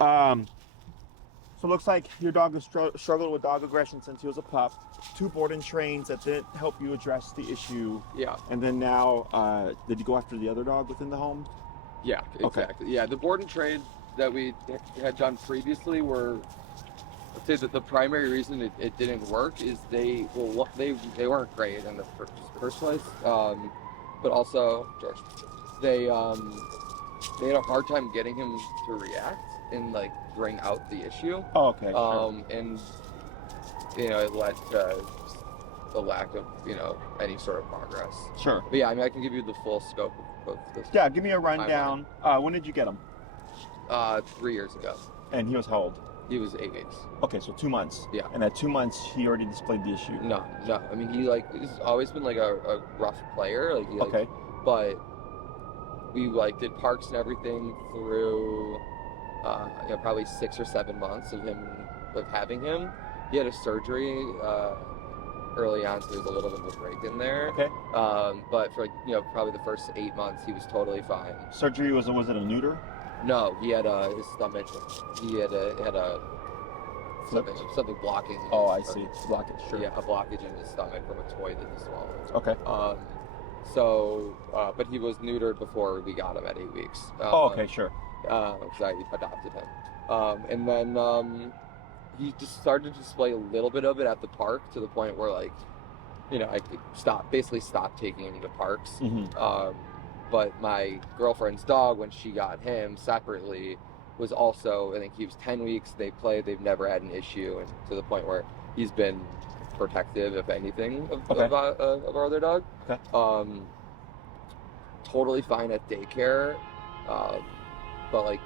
Um, so it looks like your dog has struggled with dog aggression since he was a pup. 2 board and trains that didn't help you address the issue. Yeah. And then now, did you go after the other dog within the home? Yeah, Okay. exactly. Yeah, the board and trade that we had done previously were, I'd say that the primary reason it didn't work is they weren't great in the first place, but also George, they they had a hard time getting him to react and like bring out the issue, Oh, okay. and it led to the lack of any sort of progress. Sure. But yeah, I mean I can give you the full scope of this. Yeah, give me a rundown. When did you get him? 3 years ago. And he was how old? He was 8 weeks. Okay, so 2 months. Yeah. And at 2 months, he already displayed the issue. No. I mean, he's always been like a rough player. Okay. But we did parks and everything through, probably 6 or 7 months of having him. He had a surgery early on, so there's a little bit of a break in there. Okay. But for probably the first 8 months, he was totally fine. Surgery was it a neuter? No, he had his stomach. He had a something blocking. Oh, I see. Blockage. Sure. Yeah, a blockage in his stomach from a toy that he swallowed. Okay. But he was neutered before we got him at 8 weeks. Okay, sure. Because I adopted him. And then he just started to display a little bit of it at the park to the point where I could basically stop taking him to parks. Mm-hmm. But my girlfriend's dog, when she got him separately, was also, I think he was 10 weeks. They played, they've never had an issue, and to the point where he's been protective, if anything, of our other dog. Okay. Totally fine at daycare, but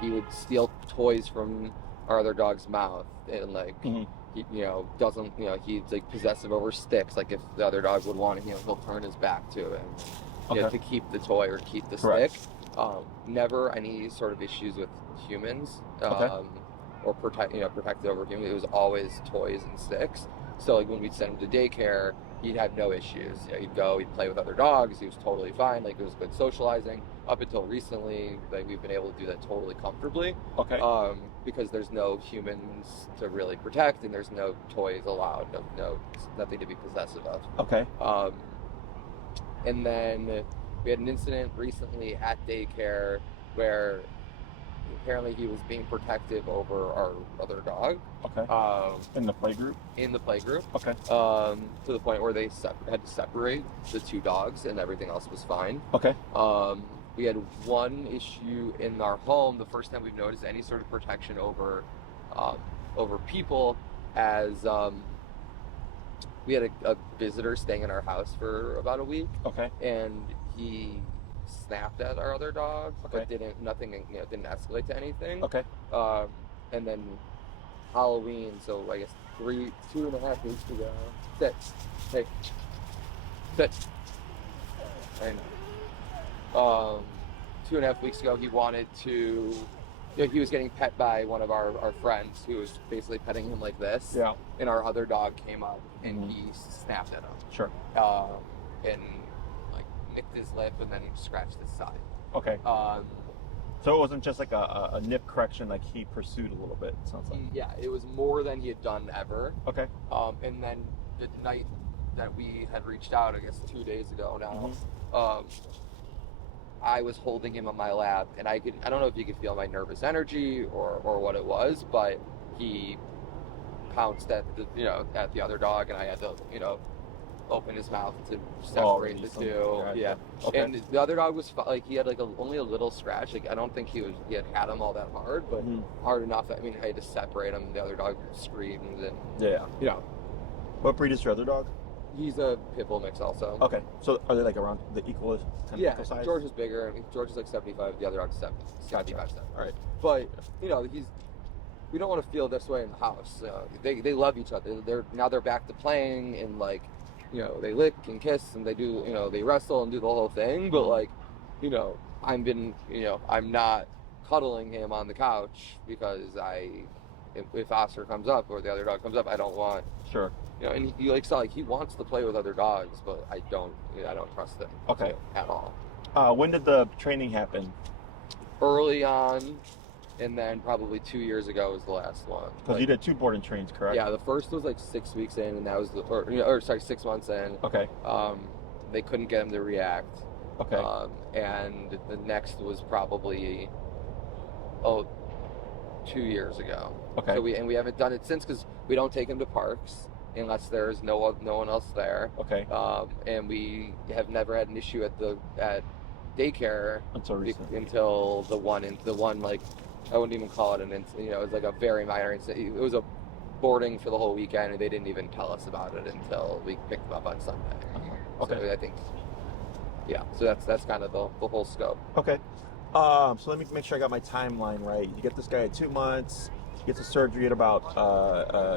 he would steal toys from our other dog's mouth, and mm-hmm. he doesn't he's possessive over sticks. Like if the other dog would want it, he'll turn his back to it. To keep the toy or keep the Correct. stick. Never any sort of issues with humans, or protected over humans. It was always toys and sticks. So when we'd send him to daycare, he'd have no issues. He'd go, he'd play with other dogs. He was totally fine. It was good socializing. Up until recently, we've been able to do that totally comfortably. Okay. Because there's no humans to really protect, and there's no toys allowed. Nothing to be possessive of. Okay. And then we had an incident recently at daycare where apparently he was being protective over our other dog. Okay. In the playgroup? In the playgroup. Okay. To the point where they had to separate the 2 dogs and everything else was fine. Okay. We had one issue in our home, the first time we've noticed any sort of protection over people, as we had a visitor staying in our house for about a week. Okay. And he snapped at our other dog, okay. but didn't escalate to anything. Okay. And then Halloween, so I guess 2.5 weeks ago. Sit. Hey. Sit. I know. 2.5 weeks ago, he wanted to. He was getting pet by one of our friends who was basically petting him like this. Yeah. And our other dog came up and he snapped at him. Sure. And nicked his lip and then scratched his side. Okay. So it wasn't just like a nip correction, he pursued a little bit, it sounds like. Yeah, it was more than he had done ever. Okay. And then the night that we had reached out, I guess 2 days ago now, I was holding him on my lap, and I don't know if you could feel my nervous energy or what it was, but he pounced at the other dog, and I had to, open his mouth to separate the 2. Yeah. Okay. And the other dog was he had only a little scratch. I don't think he had him all that hard, but hard enough. I mean, I had to separate him. The other dog screamed and What breed is your other dog? He's a pit bull mix also. Okay. So are they around the equal size? George is bigger. I mean, George is 75. The other dog's 75. All right. But we don't want to feel this way in the house. They love each other. They're back to playing and they lick and kiss and they do, they wrestle and do the whole thing. But I'm not cuddling him on the couch because if Oscar comes up or the other dog comes up, I don't want. Sure. And he he wants to play with other dogs, but I don't trust him. Okay. At all. When did the training happen? Early on and then probably 2 years ago was the last one. Because you did 2 board and trains, correct? Yeah, the first was like 6 weeks in, and that was or sorry, 6 months in. Okay. They couldn't get him to react. Okay. And the next was probably 2 years ago. Okay. So we haven't done it since because we don't take him to parks unless there's no one else there. Okay. And we have never had an issue at daycare until the one like I wouldn't even call it it was like a very minor incident. It was a boarding for the whole weekend, and they didn't even tell us about it until we picked them up on Sunday. Okay. So I think, yeah. So that's kind of the whole scope. Okay. So let me make sure I got my timeline right. You get this guy at 2 months. He gets the surgery at about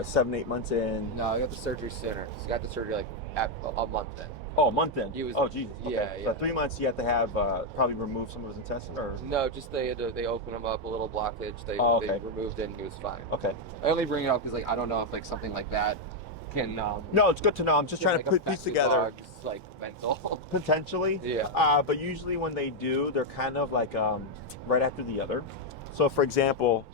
7-8 months in. No, I got the surgery sooner. He got the surgery like at a month in. Oh, a month in. He was. Oh, Jesus. Okay. Yeah. So 3 months, you have to have probably remove some of his intestine, or No, just they opened him up a little blockage. They removed it, and he was fine. Okay. I only bring it up because like I don't know if like something like that can. No, it's good to know. I'm just trying to put piece together. Dog's, like mental. Potentially. Yeah. But usually when they do, they're kind of like right after the other. So for example,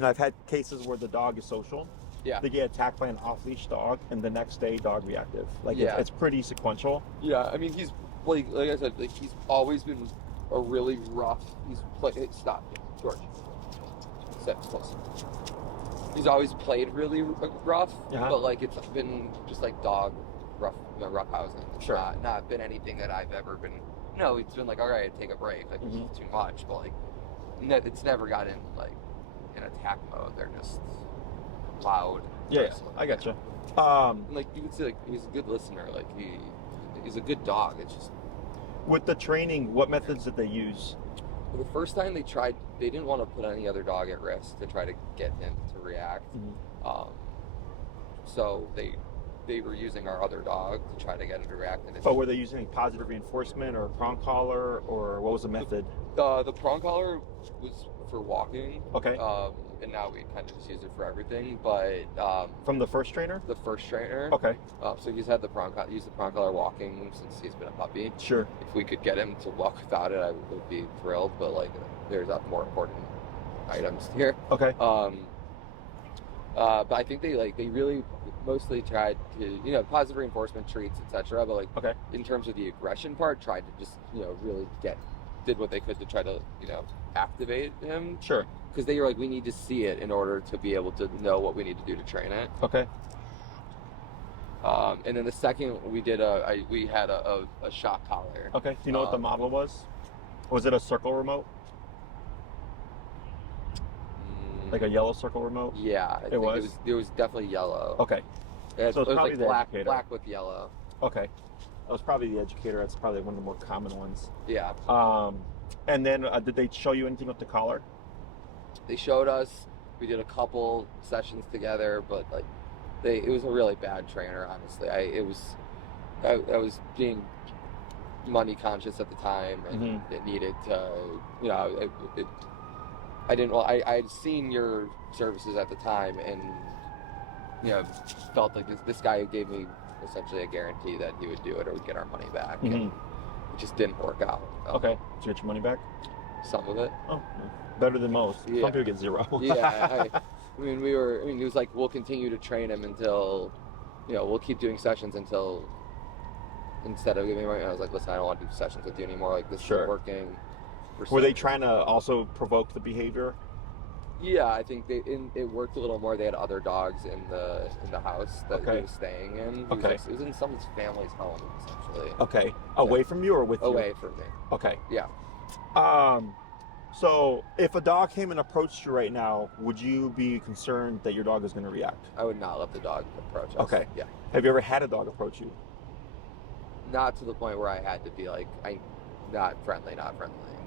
I've had cases where the dog is social. Yeah. They get attacked by an off-leash dog, and the next day, dog reactive. Like it's pretty sequential. Yeah, I mean he's like I said, like he's always been a really rough. Stop, George. Sit close. He's always played really rough, but like it's been just like dog rough housing. Sure. Not been anything that I've ever been. No, it's been like all right, take a break. Like it's too much, but like it's never gotten like in attack mode. They're just loud. Yeah, I gotcha. Like you can see, like he's a good listener. Like he's a good dog. It's just with the training, what methods did they use? the first time they tried, they didn't want to put any other dog at risk to try to get him to react. So they were using our other dog to try to get him to react. And but were they using positive reinforcement or a prong collar, or what was the method? The prong collar was for walking. Okay. And now we kind of just use it for everything. But from the first trainer? The first trainer. Okay. So he's had the prong collar walking since he's been a puppy. Sure. If we could get him to walk without it, I would be thrilled. But like, there's more important items here. Okay. But I think they really mostly tried to positive reinforcement treats, etc. But like in terms of the aggression part, tried to just really did what they could to try to activate him. Sure. Because they were like, we need to see it in order to be able to know what we need to do to train it. Okay. And then the second we did we had a shock collar. Okay. Do you know what the model was? Was it a circle remote? Like a yellow circle remote? Yeah, it was definitely yellow. Okay. So it was probably like the black with yellow. Okay. That was probably the educator. That's probably one of the more common ones. Yeah. And then did they show you anything with the collar? They showed us. We did a couple sessions together, but like it was a really bad trainer, honestly. I was being money conscious at the time, and it needed to, I didn't. Well, I had seen your services at the time, and felt like this guy gave me essentially a guarantee that he would do it or we'd get our money back. And it just didn't work out. Okay. Did you get your money back? Some of it. Oh, better than most. Yeah. Some people get zero. Yeah. It was like, we'll continue to train him until, we'll keep doing sessions until, instead of giving me money, I was like, listen, I don't want to do sessions with you anymore. Like, this isn't working. Were they trying to also provoke the behavior? Yeah, I think it worked a little more. They had other dogs in the house that he was staying in. It was in someone's family's home, essentially. Okay. Away from you or with you? Away from me. Okay. Yeah. So if a dog came and approached you right now, would you be concerned that your dog is going to react? I would not let the dog approach us. Okay. Yeah. Have you ever had a dog approach you? Not to the point where I had to be like, not friendly.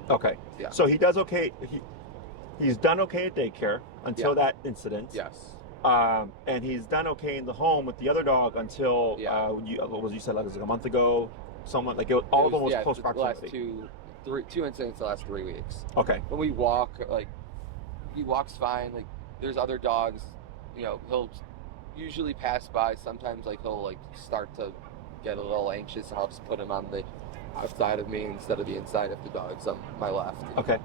Okay. Yeah. So he does okay. He's done okay at daycare until that incident. Yes. And he's done okay in the home with the other dog until you said like a month ago, someone like all of them was close proximity. The last two incidents the last 3 weeks. Okay. When we walk, like he walks fine. Like there's other dogs, he'll usually pass by. Sometimes like he'll like start to get a little anxious, and I'll just put him on the outside of me instead of the inside of the dogs on my left. Okay.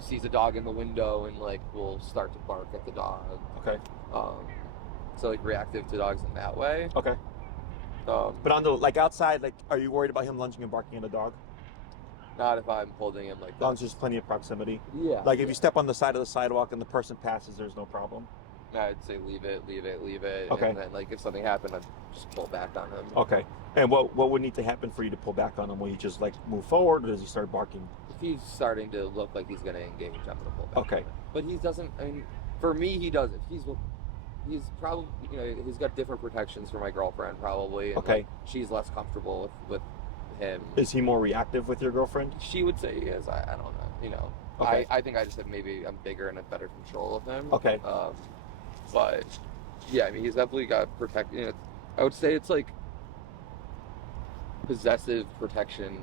sees a dog in the window and like will start to bark at the dog. Okay. So like reactive to dogs in that way. Okay. But on the like outside, like, are you worried about him lunging and barking at a dog? Not if I'm holding him like As long that. as there's plenty of proximity. Yeah. Like if you step on the side of the sidewalk and the person passes, there's no problem. I'd say leave it. Okay. And then like if something happened, I'd just pull back on him. Okay. And what would need to happen for you to pull back on him? Will you just like move forward, or does he start barking? If he's starting to look like he's gonna engage, I'm gonna pull back. Okay. On him. But he doesn't. I mean, for me, he does it. He's probably he's got different protections for my girlfriend probably. And, Okay. like, she's less comfortable with him. Is he more reactive with your girlfriend? She would say he is. I don't know. Okay. I think I just have maybe I'm bigger and have better control of him. Okay. But yeah, I mean he's definitely got I would say it's like possessive protection,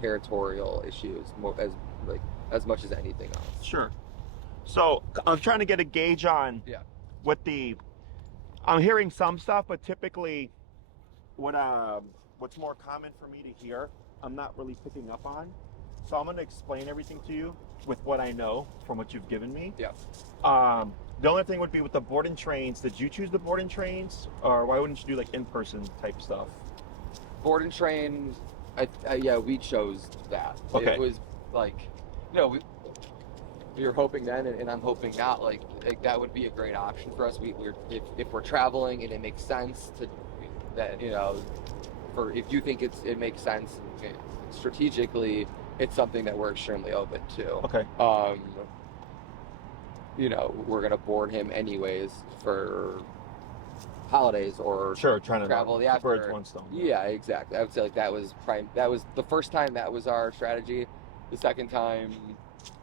territorial issues more as much as anything else. Sure. So I'm trying to get a gauge on what I'm hearing some stuff, but typically what's more common for me to hear, I'm not really picking up on. So I'm going to explain everything to you with what I know from what you've given me. Yeah. The only thing would be with the board and trains. Did you choose the board and trains, or why wouldn't you do like in-person type stuff? Board and train, we chose that. Okay. It was like, we were hoping then, and I'm hoping now, like that would be a great option for us. If we're traveling and it makes sense if you think it makes sense strategically, it's something that we're extremely open to. Okay. We're gonna board him anyways for holidays or trying to travel the birds after. one stone. Yeah, exactly. I would say like that was the first time that was our strategy. The second time,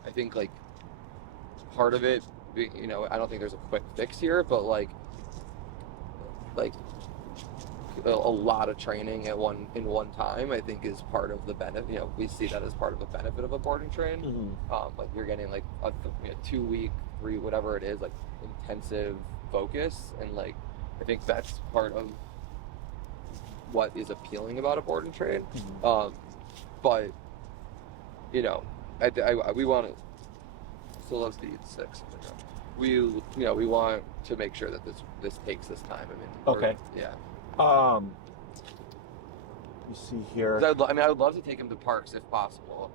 I think like part of it, I don't think there's a quick fix here, but like a lot of training in one time, I think is part of the benefit. We see that as part of the benefit of a board and train. Mm-hmm. Like you're getting like a 2-week, 3, whatever it is, like intensive focus, and like I think that's part of what is appealing about a board and train. Mm-hmm. But we want to. Still loves to eat 6. We want to make sure that this takes this time. Okay. Yeah. You see here. I would love to take him to parks if possible,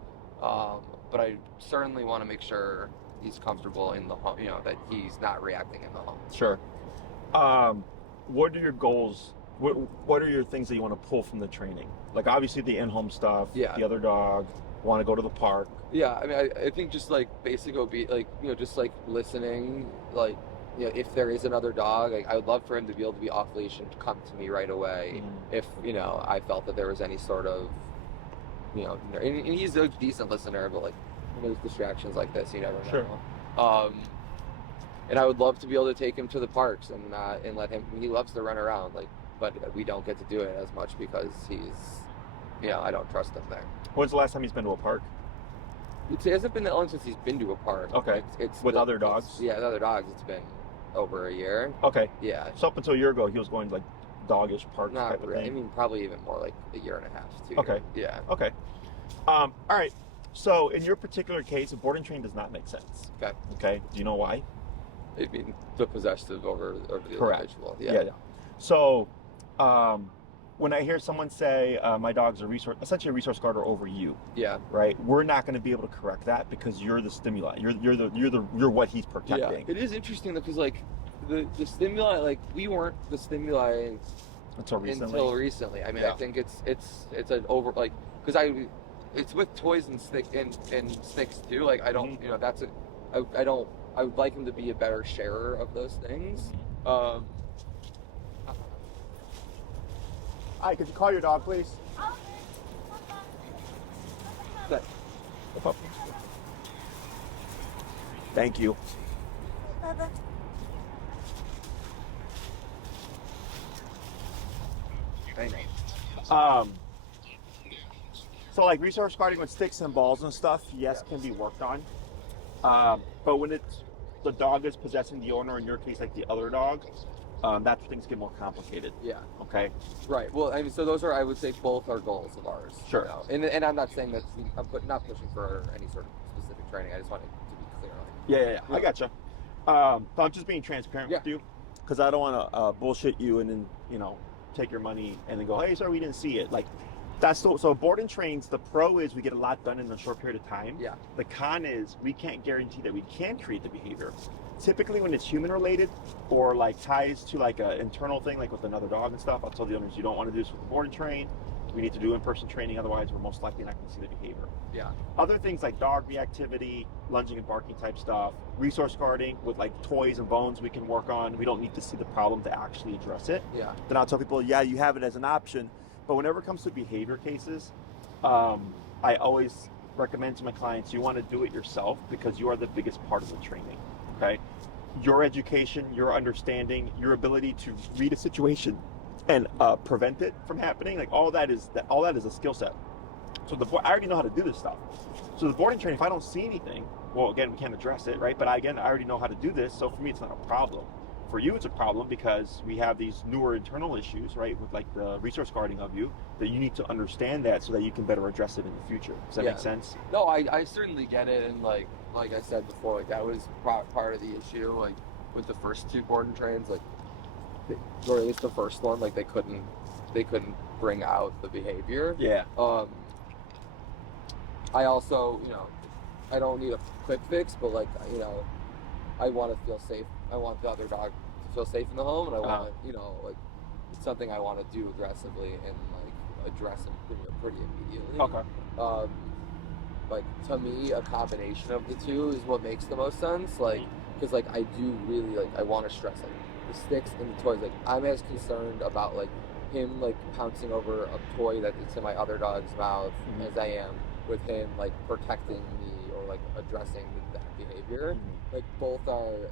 but I certainly want to make sure he's comfortable in the home. That he's not reacting in the home. Sure. What are your goals? What are your things that you want to pull from the training? Like obviously the in-home stuff. Yeah. The other dog. Want to go to the park. Yeah. I mean, I think just like basic just like listening, like. If there is another dog, I would love for him to be able to be off leash and come to me right away. Mm-hmm. If I felt that there was any sort of, and he's a decent listener, but like there's distractions like this, you never know. Sure. And I would love to be able to take him to the parks and let him. He loves to run around, but we don't get to do it as much because I don't trust him there. When's the last time he's been to a park? It hasn't been that long since he's been to a park. Okay. It's with other dogs. Yeah, with other dogs. It's been over a year. Okay. Yeah. So up until a year ago, he was going to like doggish parks Not type really. of thing. I mean, probably even more like a year and a half, 2 Okay. years. Yeah. Okay. All right. So in your particular case, a board and train does not make sense. Okay. Okay. Do you know why? I mean, the possessive over the Correct. individual. Yeah. So when I hear someone say my dog's essentially a resource guarder over you, Yeah. right? We're not going to be able to correct that because you're the stimuli. You're what he's protecting. Yeah. It is interesting because like the stimuli, like we weren't the stimuli Until recently. I mean, Yeah. I think it's an over like because it's with toys and sticks too. Like I don't, I would like him to be a better sharer of those things. Hi, could you call your dog, please? Thank you. So like resource guarding with sticks and balls and stuff, yes, can be worked on. But when the dog is possessing the owner, in your case, like the other dog, that's where things get more complicated. Yeah. Okay. Right. Well, I mean, so those are, I would say, both are goals of ours. Sure. And I'm not saying that I'm not pushing for any sort of specific training. I just wanted to be clear on it. Yeah. I gotcha. So I'm just being transparent with you, because I don't want to bullshit you and then, you know, take your money and then go, hey, sorry, we didn't see it. Like, that's so board and trains, the pro is we get a lot done in a short period of time. Yeah. The con is we can't guarantee that we can create the behavior. Typically when it's human related or like ties to like an internal thing, like with another dog and stuff, I'll tell the owners you don't want to do this with the board and train. We need to do in-person training, otherwise we're most likely not going to see the behavior. Yeah. Other things like dog reactivity, lunging and barking type stuff, resource guarding with like toys and bones we can work on. We don't need to see the problem to actually address it. Yeah. Then I'll tell people, yeah, you have it as an option. But whenever it comes to behavior cases, I always recommend to my clients, you want to do it yourself because you are the biggest part of the training, okay? Your education, your understanding, your ability to read a situation and prevent it from happening, like all that is a skill set. So I already know how to do this stuff. So the boarding training, if I don't see anything, well, again, we can't address it, right? But I already know how to do this. So for me, it's not a problem. For you, it's a problem because we have these newer internal issues, right? With like the resource guarding of you, that you need to understand that so that you can better address it in the future. Does that make sense? No, I certainly get it. And like I said before, like that was part of the issue, like with the first two boarding trains, like, or at least the first one, like they couldn't bring out the behavior. Yeah. I also, you know, I don't need a quick fix, but like, you know, I want to feel safe. I want the other dog to feel safe in the home, and I want, you know, like it's something I want to do aggressively and like address it pretty immediately. Okay. Like to me, a combination of the two is what makes the most sense. Like, because like I do really like I want to stress like the sticks and the toys. Like I'm as concerned about like him like pouncing over a toy that's in my other dog's mouth as I am with him like protecting me or like addressing that behavior. Like both are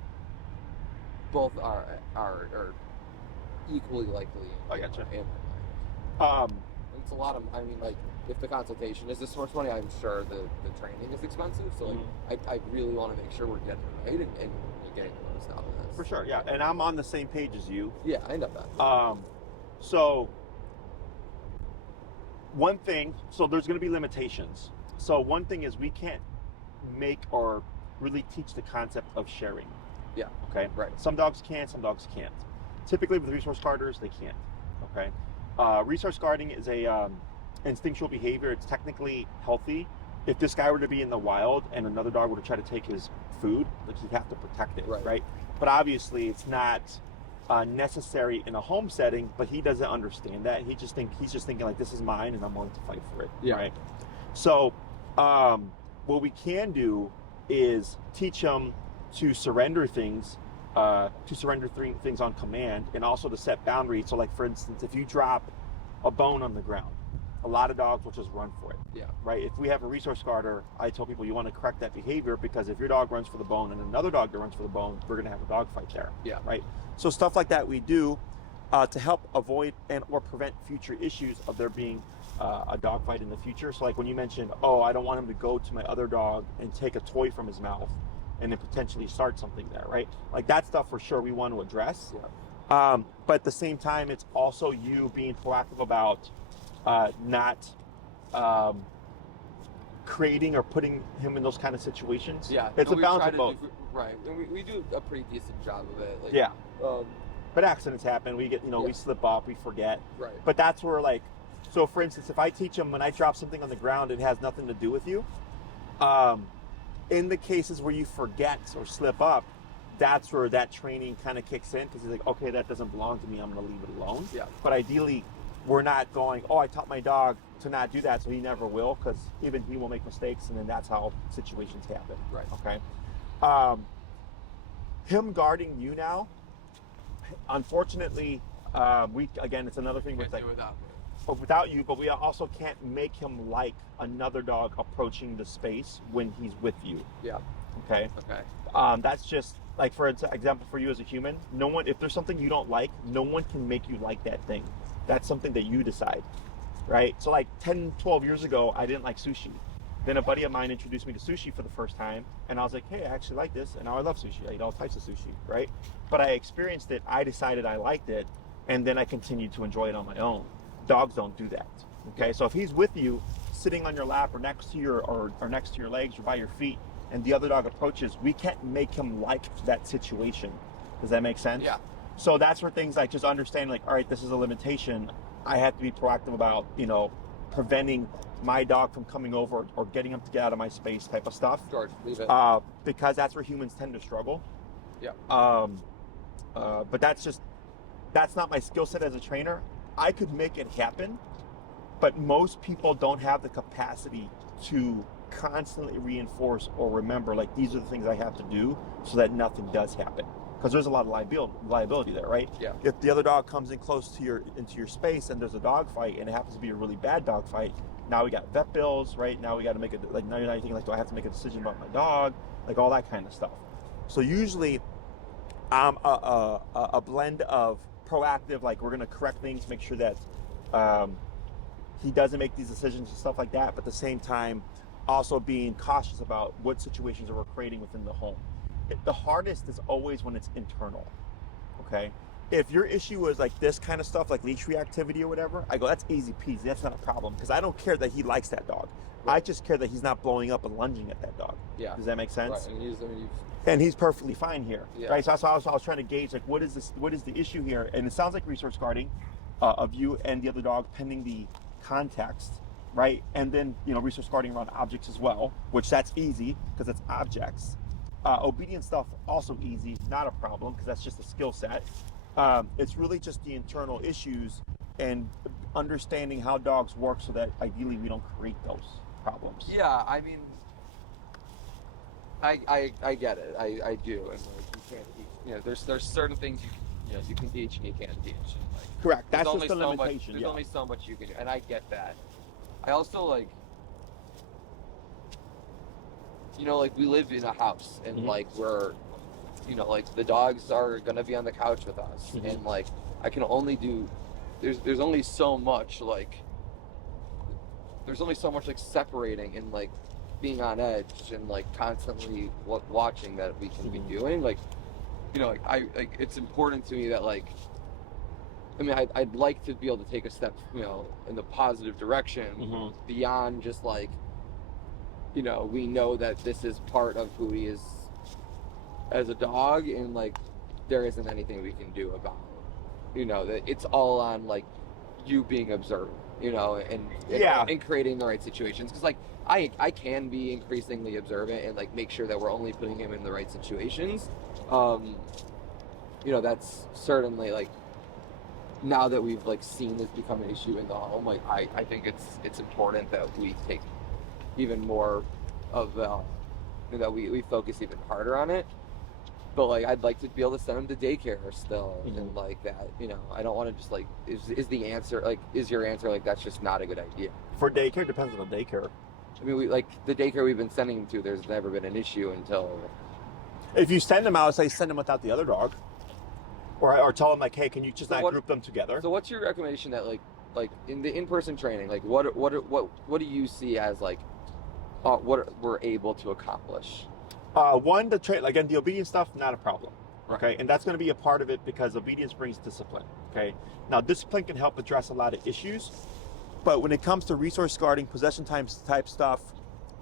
equally likely. I gotcha. In my mind. It's a lot of. I mean, like if the consultation is this much money, I'm sure the training is expensive. So like I really want to make sure we're getting it right and getting the most out of this. For sure, yeah. And I'm on the same page as you. Yeah, I know that. So one thing, so there's going to be limitations. So one thing is we can't make or really teach the concept of sharing. Yeah. Okay. Right. Some dogs can, some dogs can't. Typically with resource guarders, they can't. Okay. Resource guarding is a instinctual behavior. It's technically healthy. If this guy were to be in the wild and another dog were to try to take his food, like he'd have to protect it, right? But obviously it's not necessary in a home setting, but he doesn't understand that. He's just thinking like, this is mine and I'm willing to fight for it, right? So what we can do is teach him to surrender things on command, and also to set boundaries. So like for instance, if you drop a bone on the ground, a lot of dogs will just run for it. Yeah. Right. If we have a resource guarder, I tell people you want to correct that behavior, because if your dog runs for the bone and another dog that runs for the bone, we're gonna have a dog fight there. Yeah. Right. So stuff like that we do to help avoid and or prevent future issues of there being a dog fight in the future. So like when you mentioned, oh, I don't want him to go to my other dog and take a toy from his mouth and then potentially start something there, right? Like that stuff for sure we want to address. Yeah. But at the same time, it's also you being proactive about not creating or putting him in those kind of situations. Yeah. It's a balance of both. Right. And we do a pretty decent job of it. Like, yeah. But accidents happen. We get, we slip up, we forget. Right. But that's where like, so for instance, if I teach him when I drop something on the ground, it has nothing to do with you. In the cases where you forget or slip up, that's where that training kind of kicks in, because he's like, okay, that doesn't belong to me, I'm going to leave it alone. Yeah. But ideally, we're not going, oh, I taught my dog to not do that, so he never will, because even he will make mistakes, and then that's how situations happen. Right. Okay. Him guarding you now, unfortunately, it's another thing with like, without you, but we also can't make him like another dog approaching the space when he's with you. Yeah. Okay. That's just like, for example, for you as a human, no one, if there's something you don't like, no one can make you like that thing. That's something that you decide, right? So like 10, 12 years ago, I didn't like sushi. Then a buddy of mine introduced me to sushi for the first time, and I was like, hey, I actually like this, and now I love sushi. I eat all types of sushi, right? But I experienced it, I decided I liked it, and then I continued to enjoy it on my own. Dogs don't do that. Okay, so if he's with you, sitting on your lap or next to your or next to your legs or by your feet, and the other dog approaches, we can't make him like that situation. Does that make sense? Yeah. So that's where things like just understanding, like, all right, this is a limitation. I have to be proactive about, preventing my dog from coming over or getting him to get out of my space type of stuff. George, leave it. Because that's where humans tend to struggle. Yeah. But that's not my skill set as a trainer. I could make it happen, but most people don't have the capacity to constantly reinforce or remember, like, these are the things I have to do so that nothing does happen. Because there's a lot of liability there, right? Yeah. If the other dog comes in close to into your space and there's a dog fight and it happens to be a really bad dog fight, now we got vet bills, right? Now we got to make it, like, now you're not thinking, like, do I have to make a decision about my dog? Like, all that kind of stuff. So usually I'm a blend of proactive, like, we're going to correct things, make sure that he doesn't make these decisions and stuff like that, but at the same time also being cautious about what situations that we're creating within the home. The hardest is always when it's internal, okay? If your issue is like this kind of stuff, like leash reactivity or whatever, I go, that's easy peasy, that's not a problem, because I don't care that he likes that dog. Right. I just care that he's not blowing up and lunging at that dog. Yeah. Does that make sense? Right. And he's perfectly fine here, yeah. right? So I was trying to gauge, like, what is the issue here? And it sounds like resource guarding of you and the other dog, pending the context, right? And then, resource guarding around objects as well, which that's easy because it's objects. Obedience stuff, also easy, not a problem, because that's just a skill set. It's really just the internal issues and understanding how dogs work so that ideally we don't create those problems. Yeah, I mean, I get it. I do. And, like, you can't teach, there's certain things you can teach and you can't teach. And, like, correct. That's just the limitation. There's only so much you can do, and I get that. I also, like, like, we live in a house, and, mm-hmm. like, we're, like, the dogs are gonna be on the couch with us, mm-hmm. and, like, I can only do, there's only so much, like, separating and, like, being on edge and, like, constantly watching that we can mm-hmm. be doing, like, it's important to me that, like, I mean, I'd like to be able to take a step, in the positive direction, mm-hmm. beyond just, like, we know that this is part of who he is as a dog, and, like, there isn't anything we can do about it. That it's all on, like, you being observant, and creating the right situations. Because, like, I can be increasingly observant and, like, make sure that we're only putting him in the right situations. That's certainly, like, now that we've, like, seen this become an issue in the home, like, I think it's important that we take even more of that we focus even harder on it. But, like, I'd like to be able to send him to daycare still, mm-hmm. and, like, that, I don't want to just, like, is your answer, like, that's just not a good idea? For daycare, depends on the daycare. I mean, the daycare we've been sending him to, there's never been an issue until... If you send him out, say send him without the other dog, or tell him, like, hey, can you just not group them together? So what's your recommendation that, like in the in-person training, like, what do you see as, like, what we're able to accomplish? Again, the obedience stuff, not a problem. Okay, right. And that's going to be a part of it because obedience brings discipline. Okay, now discipline can help address a lot of issues, but when it comes to resource guarding, possession type stuff,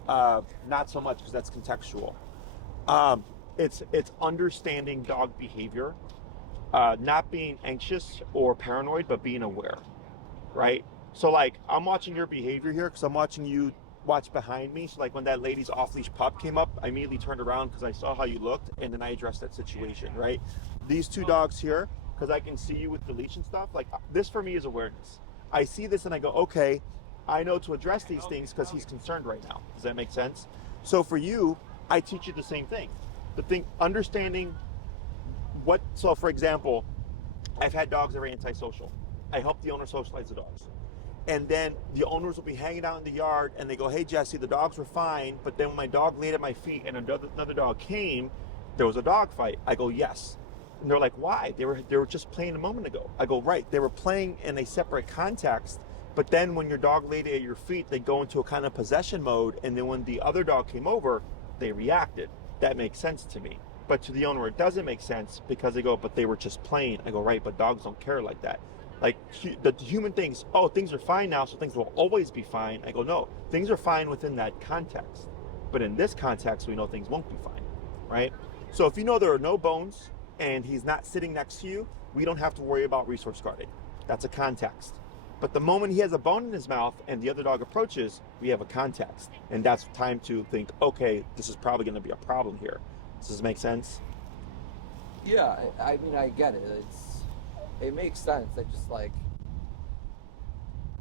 not so much, because that's contextual. It's understanding dog behavior, not being anxious or paranoid, but being aware, right? So, like, I'm watching your behavior here because I'm watching you watch behind me. So, like, when that lady's off-leash pup came up, I immediately turned around because I saw how you looked, and then I addressed that situation, right? These two dogs here, because I can see you with the leash and stuff, like, this for me is awareness. I see this and I go, okay, I know to address these things because he's concerned right now. Does that make sense? So for you, I teach you the same thing. Understanding so for example, I've had dogs that are antisocial. I help the owner socialize the dogs. And then the owners will be hanging out in the yard and they go, hey, Jesse, the dogs were fine, but then when my dog laid at my feet and another dog came, there was a dog fight. I go, yes. And they're like, why? They were just playing a moment ago. I go, right. They were playing in a separate context, but then when your dog laid at your feet, they go into a kind of possession mode, and then when the other dog came over, they reacted. That makes sense to me. But to the owner, it doesn't make sense because they go, but they were just playing. I go, right, but dogs don't care like that. Like the human thinks, oh, things are fine now, so things will always be fine. I go, no, things are fine within that context. But in this context, we know things won't be fine, right? So if you know there are no bones and he's not sitting next to you, we don't have to worry about resource guarding. That's a context. But the moment he has a bone in his mouth and the other dog approaches, we have a context. And that's time to think, okay, this is probably going to be a problem here. Does this make sense? Yeah, I mean, I get it. It makes sense. I just like,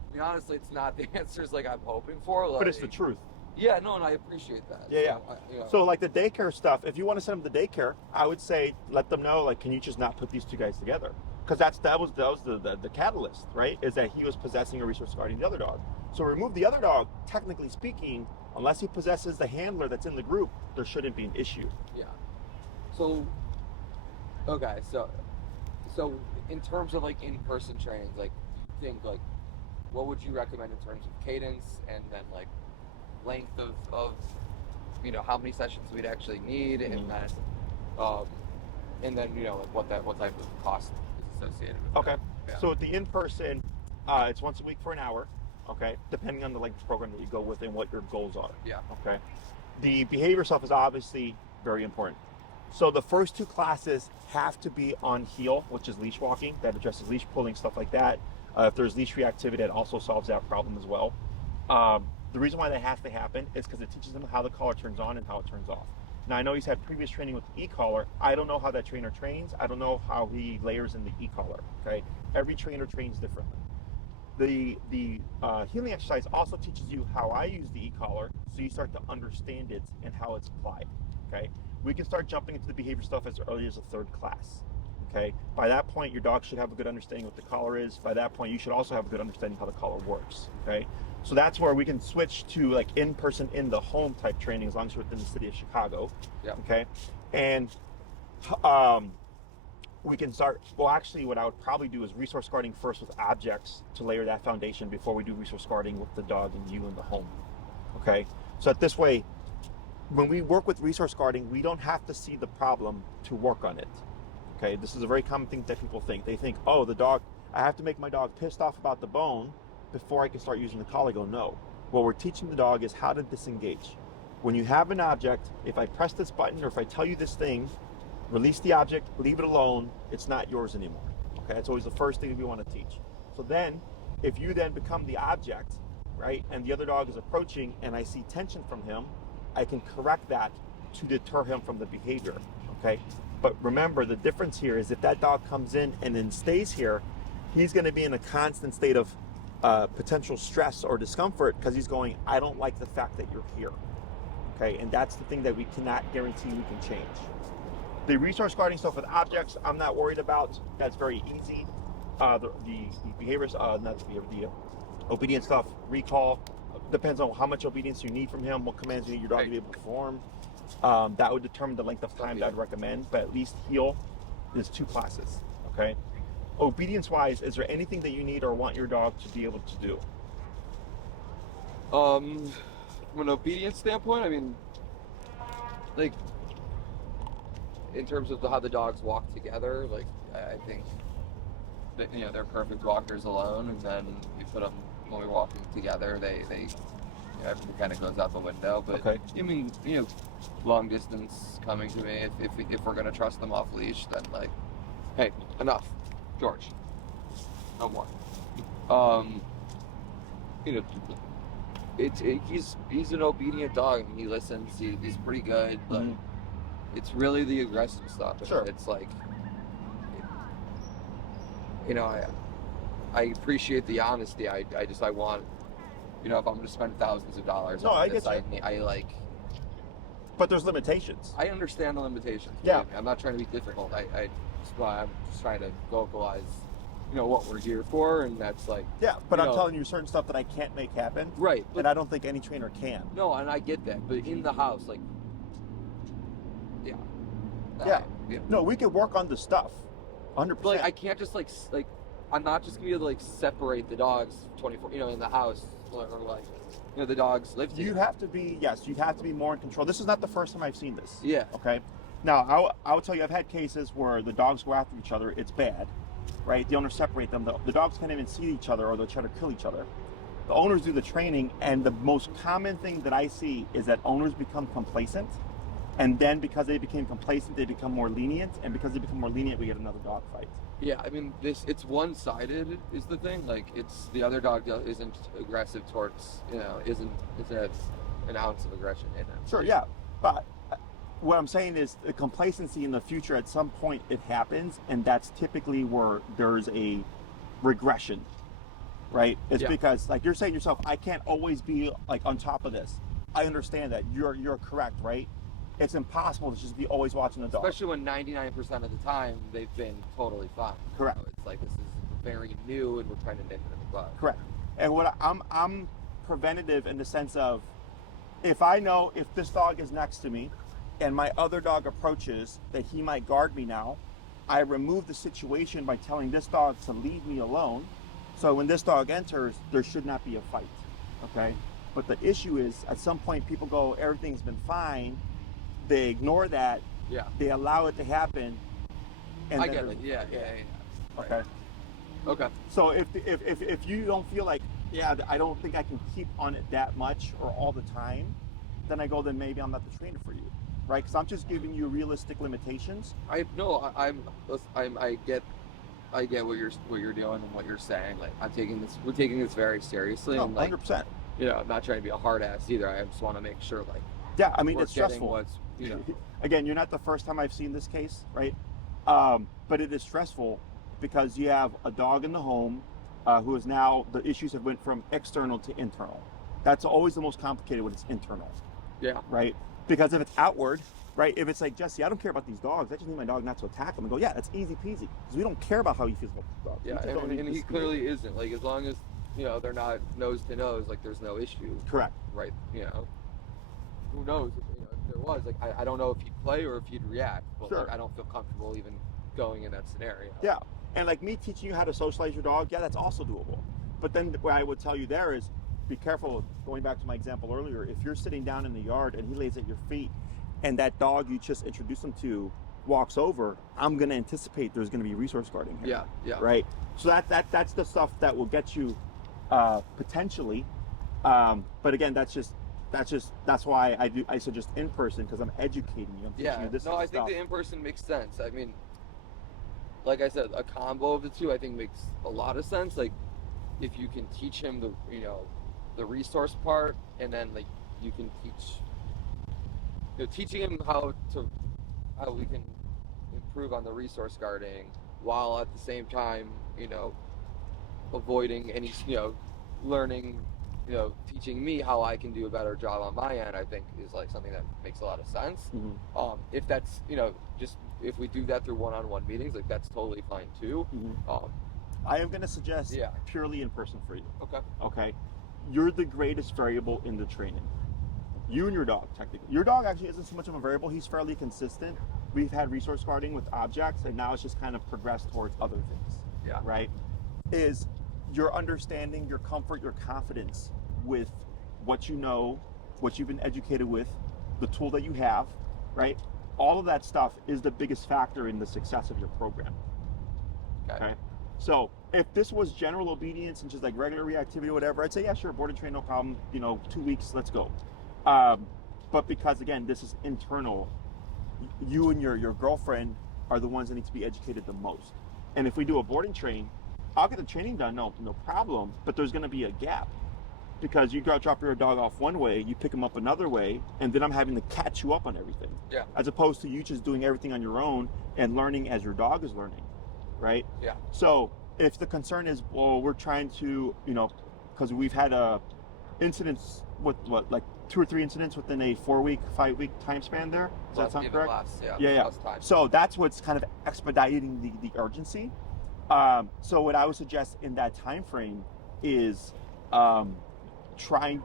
I mean, honestly, it's not the answers like I'm hoping for. Like, but it's the truth. Yeah, no, and I appreciate that. Yeah, so, yeah. So like the daycare stuff, if you want to send them to daycare, I would say let them know, like, can you just not put these two guys together? Because that was the catalyst, right? Is that he was possessing a resource guarding the other dog. So remove the other dog. Technically speaking, unless he possesses the handler that's in the group, there shouldn't be an issue. Yeah. So, okay, so in terms of like in-person trainings, like, think like, what would you recommend in terms of cadence and then like length of you know, how many sessions we'd actually need, and then you know, like what type of cost is associated with okay. that. Yeah. So at the in-person, it's once a week for an hour, okay, depending on the length of the program that you go with and what your goals are. Yeah. Okay. The behavior stuff is obviously very important. So the first two classes have to be on heel, which is leash walking, that addresses leash pulling, stuff like that. If there's leash reactivity, it also solves that problem as well. The reason why that has to happen is because it teaches them how the collar turns on and how it turns off. Now, I know he's had previous training with the e-collar. I don't know how that trainer trains. I don't know how he layers in the e-collar, okay? Every trainer trains differently. The healing exercise also teaches you how I use the e-collar, so you start to understand it and how it's applied, okay? We can start jumping into the behavior stuff as early as the third class, okay? By that point, your dog should have a good understanding what the collar is. By that point, you should also have a good understanding how the collar works, okay? So that's where we can switch to like in-person, in the home type training as long as we're within the city of Chicago, okay? And we can start, well, actually what I would probably do is resource guarding first with objects to layer that foundation before we do resource guarding with the dog and you in the home, okay? So that this way, when we work with resource guarding, we don't have to see the problem to work on it, okay? This is a very common thing that people think. They think, oh, the dog, I have to make my dog pissed off about the bone before I can start using the collar. I go, no. What we're teaching the dog is how to disengage. When you have an object, if I press this button or if I tell you this thing, release the object, leave it alone, it's not yours anymore, okay? That's always the first thing that we want to teach. So then, if you then become the object, right, and the other dog is approaching and I see tension from him, I can correct that to deter him from the behavior, okay? But remember, the difference here is if that dog comes in and then stays here, he's going to be in a constant state of potential stress or discomfort because he's going, I don't like the fact that you're here, okay? And that's the thing that we cannot guarantee we can change. The resource guarding stuff with objects, I'm not worried about. That's very easy. The behaviors, not the behavior, the obedience stuff, recall, depends on how much obedience you need from him, what commands you need your dog to be able to perform. That would determine the length of time that I'd recommend, but at least heel is 2 classes, okay? Obedience wise, is there anything that you need or want your dog to be able to do? From an obedience standpoint, I mean, like, in terms of how the dogs walk together, like, I think that, you know, they're perfect walkers alone, and then we put them, when we're walking together, they you know, everything kind of goes out the window. But okay. I mean, you know, long distance coming to me, if we're gonna trust them off leash, then like, hey, enough, George, no more. You know, he's an obedient dog. I mean, he listens. He's pretty good, but it's really the aggressive stuff. Sure. It's like, you know, I appreciate the honesty. I want, you know, if I'm going to spend thousands of dollars on this, I like. But there's limitations. I understand the limitations. Yeah. I'm not trying to be difficult. I'm just trying to vocalize, you know, what we're here for, and that's like. Yeah, but I'm telling you certain stuff that I can't make happen. Right. But, and I don't think any trainer can. No, and I get that, but in the house, like. Yeah. No, we could work on the stuff, 100%. But like, I can't just like I'm not just gonna be able to like separate the dogs 24, you know, in the house, or like, you know, the dogs live together. You have to be, yes, you have to be more in control. This is not the first time I've seen this. Yeah. Okay. Now, I will tell you, I've had cases where the dogs go after each other. It's bad. right? The owners separate them. The dogs can't even see each other, or they'll try to kill each other. The owners do the training, and the most common thing that I see is that owners become complacent, and then because they became complacent, they become more lenient, and because they become more lenient, we get another dog fight. Yeah, I mean, it's one-sided is the thing. Like, it's the other dog isn't aggressive towards, isn't an ounce of aggression in it. Sure, yeah, but what I'm saying is the complacency in the future, at some point it happens, and that's typically where there's a regression, right? It's because, like you're saying yourself, I can't always be like on top of this. I understand that. You're correct, right? It's impossible to just be always watching the dog. Especially when 99% of the time they've been totally fine. Correct. It's like, this is very new and we're trying to nip it in the bud. Correct. And what I'm preventative in the sense of, if I know if this dog is next to me and my other dog approaches that he might guard me now, I remove the situation by telling this dog to leave me alone. So when this dog enters, there should not be a fight, okay? But the issue is, at some point people go, everything's been fine. They ignore that. Yeah. They allow it to happen. And I get it. Yeah. Right. Okay. Okay. So if you don't feel like, I don't think I can keep on it that much or all the time, then I go, then maybe I'm not the trainer for you, right? Because I'm just giving you realistic limitations. I get what you're doing and what you're saying. Like, we're taking this very seriously. No, and like, 100%. I'm not trying to be a hard ass either. I just want to make sure, like, yeah, I mean, we're it's stressful. Again, you're not the first time I've seen this case, right? But it is stressful because you have a dog in the home who is now, the issues have went from external to internal. That's always the most complicated when it's internal. Yeah. Right? Because if it's outward, right? If it's like, Jesse, I don't care about these dogs. I just need my dog not to attack them. And go, yeah, that's easy peasy. Because we don't care about how he feels about the dog. Yeah, and he clearly isn't. Like, as long as, they're not nose to nose, like, there's no issue. Correct. Right? Who knows? If there was, like, I don't know if he'd play or if he'd react. But sure. Like, I don't feel comfortable even going in that scenario. Yeah. And like me teaching you how to socialize your dog, that's also doable. But then what I would tell you there is, be careful, going back to my example earlier, if you're sitting down in the yard and he lays at your feet and that dog you just introduced him to walks over, I'm going to anticipate there's going to be resource guarding here. Yeah. Right? So that's the stuff that will get you potentially. But again, that's why I suggest in person, because I'm educating you. I'm teaching you this I think stuff. the in person makes sense. I mean, like I said, a combo of the two I think makes a lot of sense. Like, if you can teach him the resource part, and then like you can teaching him how we can improve on the resource guarding, while at the same time avoiding any learning, teaching me how I can do a better job on my end, I think is like something that makes a lot of sense. Mm-hmm. If that's just if we do that through one-on-one meetings, like, that's totally fine too. Mm-hmm. I am going to suggest purely in person for you. Okay. You're the greatest variable in the training. You and your dog, technically. Your dog actually isn't so much of a variable. He's fairly consistent. We've had resource guarding with objects, and now it's just kind of progressed towards other things. Yeah. Right? Is your understanding, your comfort, your confidence with what you know, what you've been educated with, the tool that you have, right? All of that stuff is the biggest factor in the success of your program. Okay? So if this was general obedience and just like regular reactivity or whatever, I'd say, yeah, sure, board and train, no problem. 2 weeks, let's go. But because, again, this is internal, you and your girlfriend are the ones that need to be educated the most. And if we do a boarding train, I'll get the training done, no problem, but there's going to be a gap. Because you drop your dog off one way, you pick him up another way, and then I'm having to catch you up on everything. Yeah. As opposed to you just doing everything on your own and learning as your dog is learning, right? Yeah. So if the concern is, well, we're trying to, because we've had incidents with like 2 or 3 incidents within a 4-week, 5-week time span there. Does that sound correct? Yeah. So that's what's kind of expediting the urgency. So what I would suggest in that time frame is trying,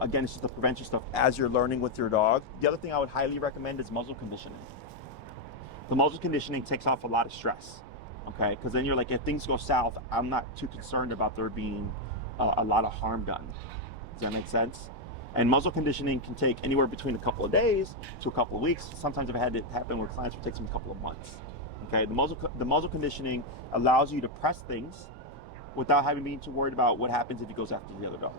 again, it's just the prevention stuff as you're learning with your dog. The other thing I would highly recommend is muzzle conditioning. The muzzle conditioning takes off a lot of stress, okay? Because then you're like, if things go south, I'm not too concerned about there being a lot of harm done. Does that make sense? And muzzle conditioning can take anywhere between a couple of days to a couple of weeks. Sometimes I've had it happen where clients will take them a couple of months, Okay, the muzzle conditioning allows you to press things without having to be worried about what happens if he goes after the other dog.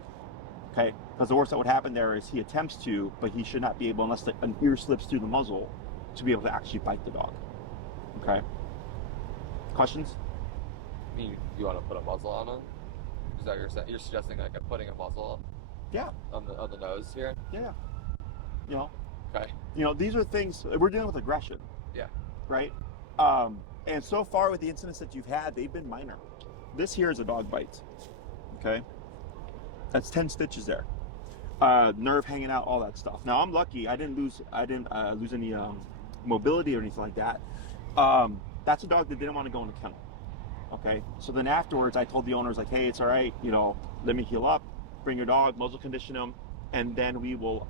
Okay, because the worst that would happen there is he attempts to, but he should not be able, unless an ear slips through the muzzle, to be able to actually bite the dog. Okay. Questions? I mean, you want to put a muzzle on him? Is that what you're saying? You're suggesting like putting a muzzle Yeah. on the nose here? Yeah. You know. Okay. You know, these are things we're dealing with aggression. Yeah. Right. And so far with the incidents that you've had, they've been minor. This here is a dog bite. Okay. That's 10 stitches there. Nerve hanging out, all that stuff. Now I'm lucky. I didn't lose any mobility or anything like that. That's a dog that didn't want to go in the kennel. Okay. So then afterwards, I told the owners like, hey, it's all right. You know, let me heal up. Bring your dog, muzzle condition him, and then we will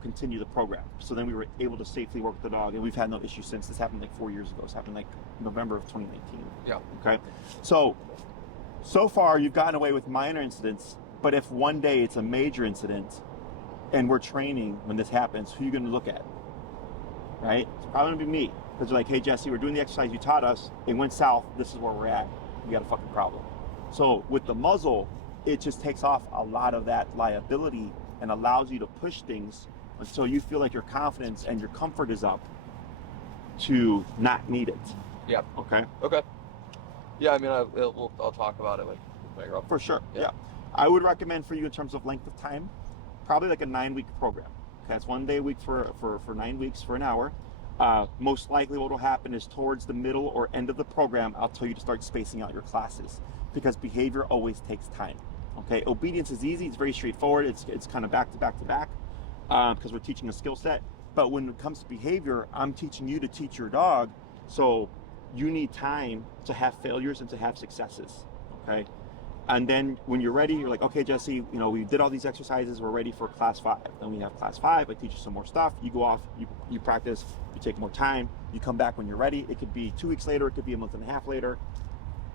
continue the program. So then we were able to safely work with the dog, and we've had no issues since. This happened like 4 years ago. This happened like November of 2019. Yeah. Okay. So far you've gotten away with minor incidents, but if one day it's a major incident and we're training when this happens, who are you going to look at? Right? It's probably going to be me. Because you're like, hey, Jesse, we're doing the exercise you taught us. It went south. This is where we're at. We got a fucking problem. So with the muzzle, it just takes off a lot of that liability and allows you to push things until you feel like your confidence and your comfort is up to not need it. Yeah. Okay? Okay. Yeah, I mean, I'll talk about it with my girlfriend. For sure, yeah. I would recommend for you in terms of length of time, probably like a 9-week program. Okay, that's 1 day a week for 9 weeks for an hour. Most likely what will happen is towards the middle or end of the program, I'll tell you to start spacing out your classes because behavior always takes time. Okay, obedience is easy, it's very straightforward, it's kind of back to back to back because we're teaching a skill set. But when it comes to behavior, I'm teaching you to teach your dog, so you need time to have failures and to have successes, okay? And then when you're ready, you're like, okay, Jesse, you know, we did all these exercises, we're ready for class 5. Then we have class 5, I teach you some more stuff, you go off, you practice, you take more time, you come back when you're ready. It could be 2 weeks later, it could be a month and a half later.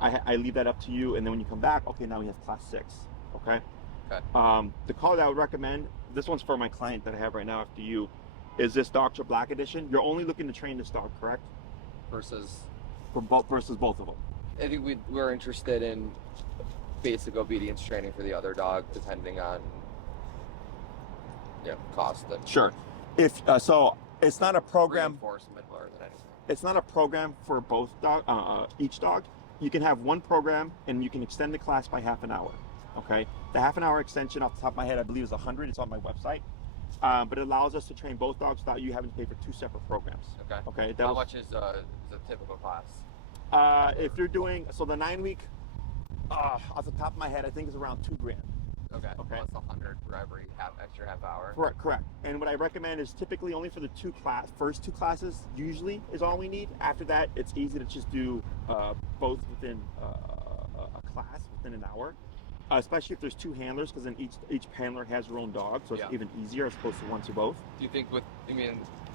I leave that up to you, and then when you come back, okay, now we have class 6, okay? The color that I would recommend, this one's for my client that I have right now after you, is this Dr. Black edition. You're only looking to train this dog, correct? Versus both of them. I think we're interested in basic obedience training for the other dog, depending on cost. Sure. If so, it's not a program. Reinforcement more than anything. It's not a program for both each dog. You can have one program, and you can extend the class by half an hour. Okay. The half an hour extension, off the top of my head, I believe is 100. It's on my website. But it allows us to train both dogs without you having to pay for 2 separate programs. Okay. Okay. How much is a typical class? If you're doing the 9-week, off the top of my head, I think is around $2,000. Okay. Okay. That's 100 for every extra half hour. Correct. And what I recommend is typically only for the first two classes. Usually is all we need. After that, it's easy to just do both within a class within an hour. Especially if there's 2 handlers, because then each handler has their own dog, so it's even easier as opposed to one to both. Do you think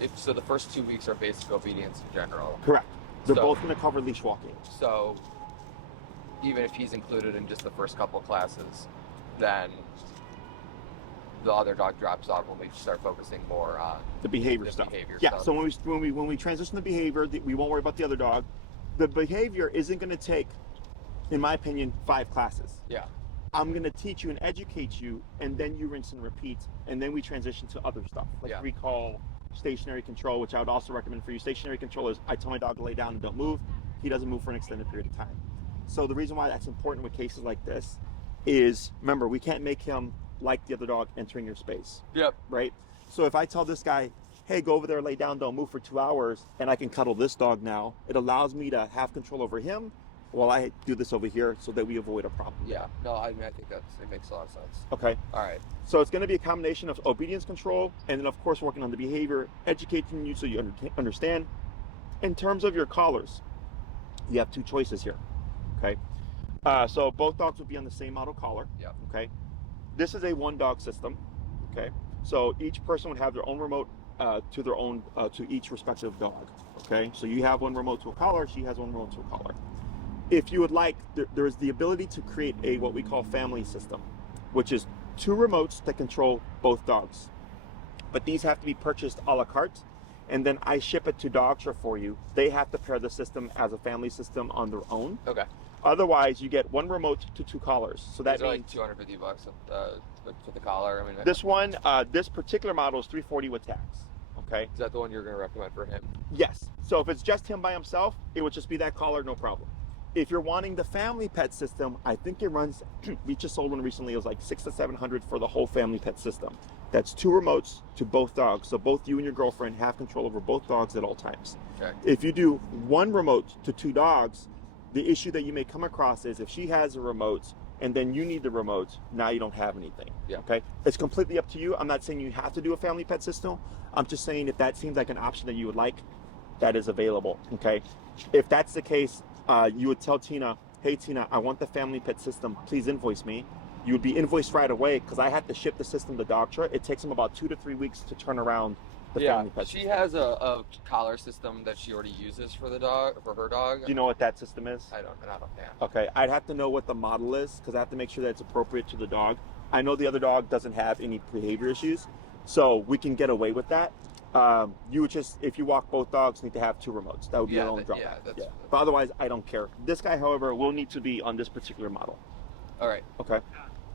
if the first 2 weeks are basic obedience in general? Correct. They're both going to cover leash walking. So even if he's included in just the first couple of classes, then the other dog drops off when we start focusing more on the behavior stuff. So when we transition the behavior, we won't worry about the other dog. The behavior isn't going to take, in my opinion, 5 classes. Yeah. I'm going to teach you and educate you, and then you rinse and repeat, and then we transition to other stuff like recall, stationary control, which I would also recommend for you. Stationary control is I tell my dog to lay down and don't move. He doesn't move for an extended period of time. So the reason why that's important with cases like this is, remember, we can't make him like the other dog entering your space. Yep. Right? So if I tell this guy, hey, go over there, lay down, don't move for 2 hours, and I can cuddle this dog now, it allows me to have control over him while I do this over here so that we avoid a problem. Yeah. No, I mean, I think it makes a lot of sense. Okay. All right. So it's going to be a combination of obedience control and then, of course, working on the behavior, educating you so you understand. In terms of your collars, you have 2 choices here. Okay. So both dogs will be on the same model collar. Yeah. Okay. This is a 1-dog system. Okay. So each person would have their own remote to each respective dog. Okay. So you have one remote to a collar. She has one remote to a collar. If you would like, there is the ability to create what we call family system, which is 2 remotes that control both dogs. But these have to be purchased a la carte, and then I ship it to Dogtra for you. They have to pair the system as a family system on their own. Okay. Otherwise, you get one remote to 2 collars. So that These are means like $250 for the collar. I mean, this one, this particular model is $340 with tax. Okay. Is that the one you're going to recommend for him? Yes. So if it's just him by himself, it would just be that collar, no problem. If you're wanting the family pet system, I think it runs. We just sold one recently. It was like $600 to $700 for the whole family pet system. That's 2 remotes to both dogs, so both you and your girlfriend have control over both dogs at all times. Okay. If you do 1 remote to 2 dogs, the issue that you may come across is if she has a remote and then you need the remote, now you don't have anything. Yeah. Okay. It's completely up to you. I'm not saying you have to do a family pet system. I'm just saying if that seems like an option that you would like, that is available. Okay. If that's the case, you would tell Tina, hey Tina, I want the family pet system. Please invoice me. You would be invoiced right away because I have to ship the system to Dogtra. It takes them about 2 to 3 weeks to turn around the family pet system. She has a collar system that she already uses for the dog, for her dog. Do you know what that system is? I don't. Yeah. Okay, I'd have to know what the model is because I have to make sure that it's appropriate to the dog. I know the other dog doesn't have any behavior issues, so we can get away with that. You would just, if you walk both dogs, need to have 2 remotes. That would be your own drawback. Yeah. But otherwise, I don't care. This guy, however, will need to be on this particular model. All right. Okay.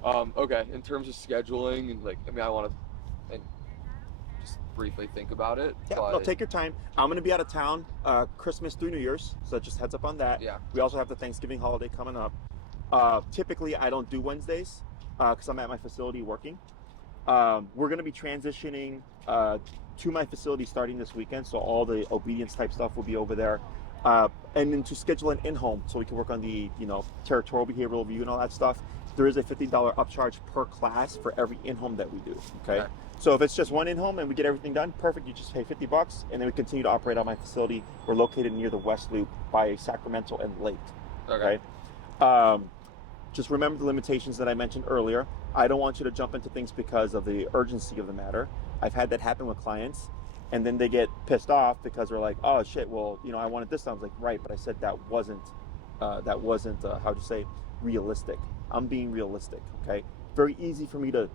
Okay. In terms of scheduling, and I want to just briefly think about it. Yeah. But... No, take your time. I'm going to be out of town Christmas through New Year's, so just heads up on that. Yeah. We also have the Thanksgiving holiday coming up. Typically, I don't do Wednesdays because I'm at my facility working. We're going to be transitioning to my facility starting this weekend, so all the obedience type stuff will be over there. And then to schedule an in-home so we can work on the territorial behavioral review and all that stuff, there is a $50 upcharge per class for every in-home that we do. Okay. So if it's just one in-home and we get everything done, perfect. You just pay $50 and then we continue to operate on my facility. We're located near the West Loop by Sacramento and Lake. Okay. Just remember the limitations that I mentioned earlier. I don't want you to jump into things because of the urgency of the matter. I've had that happen with clients, and then they get pissed off because they're like, "Oh shit, well, I wanted this." I was like, "Right, but I said that wasn't how'd you say, realistic." I'm being realistic. Okay, very easy for me to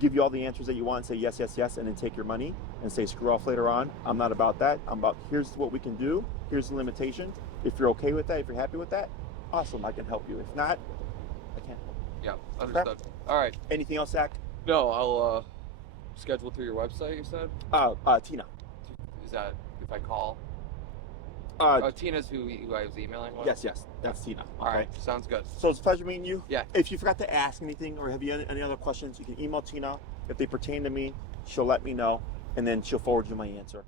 give you all the answers that you want and say yes, yes, yes, and then take your money and say screw off later on. I'm not about that. I'm about here's what we can do. Here's the limitations. If you're okay with that, if you're happy with that, awesome. I can help you. If not, I can't help you. Yeah, understood. Okay. All right. Anything else, Zach? No, I'll schedule through your website. You said. Tina. Is that if I call? Tina's who I was emailing with? Yes, that's Tina. All right, sounds good. So it's a pleasure meeting you. Yeah. If you forgot to ask anything or have you any other questions, you can email Tina. If they pertain to me, she'll let me know, and then she'll forward you my answer.